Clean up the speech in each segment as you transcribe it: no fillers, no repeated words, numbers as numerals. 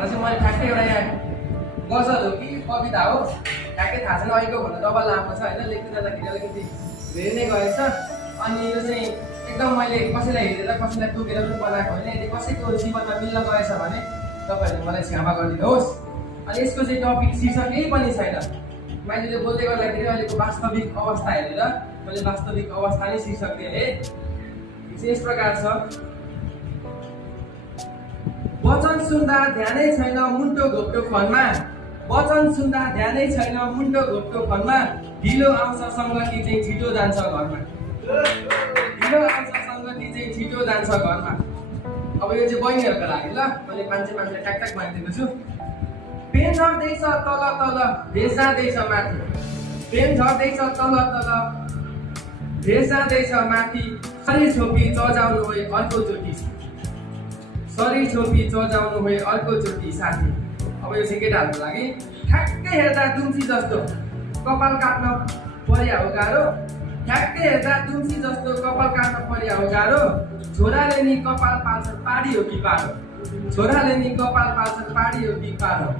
मैले ठ्याक्कै एउटा यहाँ गजल हो कि कविता हो ठ्याक्कै थाहा छैन। अहिलेको भन्दा डबल लामो छ होइन, लेख्दै जाँदाखेरि अलिकति धेरै नै गएछ। अनि यो चाहिँ एकदम मैले कसैलाई हेरेर कसैलाई तोकेर पनि बनाएको होइन। यदि कसैको जीवनमा मिल्न गएछ भने तपाईँहरूले मलाई क्षमा गरिदिनुहोस्। अनि यसको चाहिँ टपिक शीर्षक केही पनि छैन। मैले बोल्दै गर्दाखेरि अहिलेको वास्तविक अवस्था हेरेर मैले वास्तविक अवस्था नै शीर्षक दिएँ। यस प्रकार छ, वचन सुन्दा ध्यानै छैन मुन्टो घोप्टो फनमा, वचन सुन्दा ध्यानै छैन मुन्टो घोप्टो फनमा, ढिलो आउँछ सङ्गति चाहिँ छिटो जान्छ घरमा, ढिलो आउँछ सङ्गति चाहिँ छिटो जान्छ घरमा। अब यो चाहिँ बहिनीहरूको लागि ल, मैले मान्छे ट्याक भनिदिएको छु। पेन झर्दैछ तल तल भेष जाँदैछ माथि, पेन झर्दैछ तल तल भेष जाँदैछ माथि, शरीर छोपी चजाउनु होइ अर्कोचोटि, शरीर छोपी चजाउनु होइ अर्कोचोटि साथी। अब यो चाहिँ केटाहरूको लागि। ठ्याक्कै हेर्दा दुम्सी जस्तो कपाल काट्न पर्या हो गाह्रो, ठ्याक्कै हेर्दा दुम्सी जस्तो कपाल काट्न पर्या हो गाह्रो, छोराले नि कपाल पाल्छ पाडी हो कि पारो, छोराले नि कपाल पाल्छ पाडी हो कि पारो।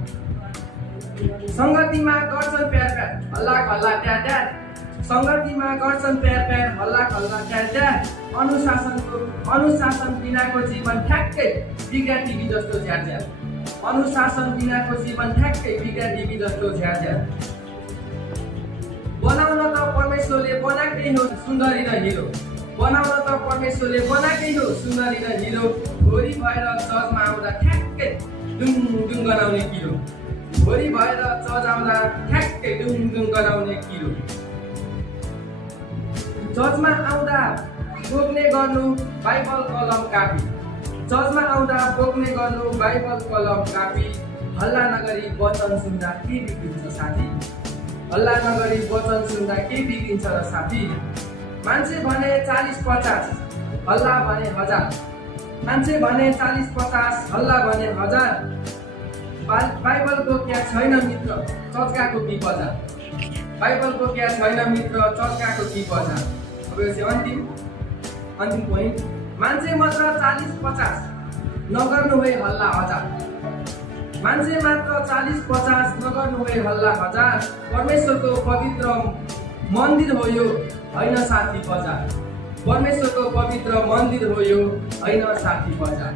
सङ्गतिमा गर्छन् प्यार प्यार हल्ला खल्ला ट्या ट्या, सङ्गतिमा गर्छन् प्यार प्यार हल्ला खल्ला ट्या ट्या, अनुशासन बिनाको जीवन ठ्याक्कै बिग्रा टिभी जस्तो झ्यार झ्यार, अनुशासन बिनाको जीवन ठ्याक्कै बिग्रा टिभी जस्तो झ्यार झ्यार। बनाउन त परमेश्वरले बनाएकै हो सुन्दरी र हिरो, बनाउन त परमेश्वरले बनाएकै हो सुन्दरी र हिरो, छोरी भएर चर्चमा आउँदा ठ्याक्कै डुङ डुङ गराउने किरो, छोरी भएर चर्च आउँदा ठ्याक्कै डुङ डुङ गराउने किरो। चर्चमा आउँदा बोक्ने गर्नु बाइबल कलम कापी, चर्चमा आउँदा बोक्ने गर्नु बाइबल कलम कापी, हल्ला नगरी वचन सुन्दा के बिग्रिन्छ साथी, हल्ला नगरी वचन सुन्दा के बिग्रिन्छ र साथी। मान्छे भने 40-50 हल्ला भने 1000, मान्छे भने 40-50 हल्ला भने 1000, बाइबलको क्या छैन मित्र चर्चकाको कि बजार, बाइबलको क्या छैन मित्र चर्चकाको कि बजार। अब यो चाहिँ अन्तिम पोइन्ट, मान्छे मात्र 40-50 नगर्नु भए हल्ला 1000, मान्छे मात्र 40-50 नगर्नु भए हल्ला 1000, परमेश्वरको पवित्र मन्दिर हो यो होइन साथी बजार, परमेश्वरको पवित्र मन्दिर हो यो होइन साथी बजार।